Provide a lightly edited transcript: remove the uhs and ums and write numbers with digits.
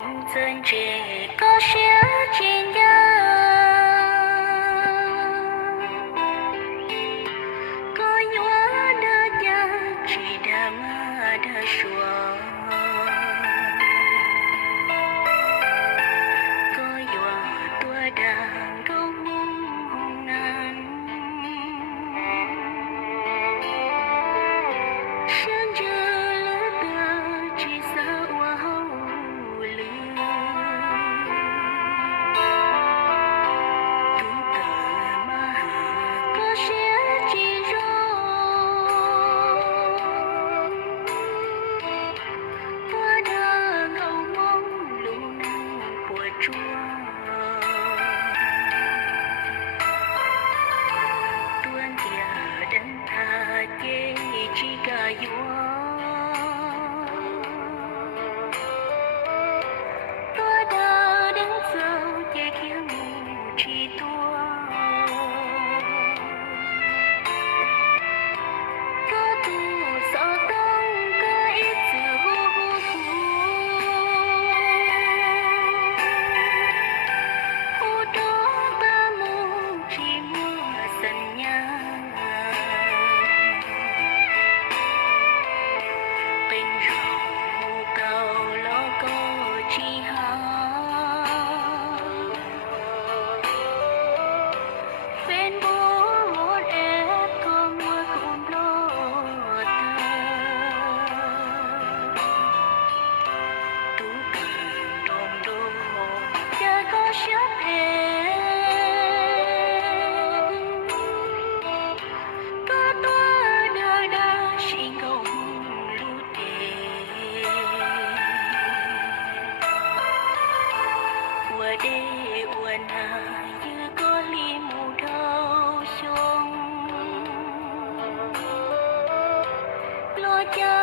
真这个是真的，có gió đã nhà chỉ đã mà đã xóa, có gió tua đang câu hồng ngàn, sáng giờ lỡ tờ chỉ xa hoa hậu lư, tu cờ mà có sẽ chỉ rồi, tua đang ngâu mong lung của chúa, tuan dia dan tha che chỉ cả gió. Tua đã đến giờ che kia ngủ chỉ tua, có tu sợ tông có ít sự hú đó ta muốn chỉ mua sân nhà tình rau cầu lo có chi ha bên bố một em có mua cũng lo ta tú cần đom đô cha có sắp hè có toa đờ đa xin không lưu tề qua đê qua na như có ly mù đau sông lo cha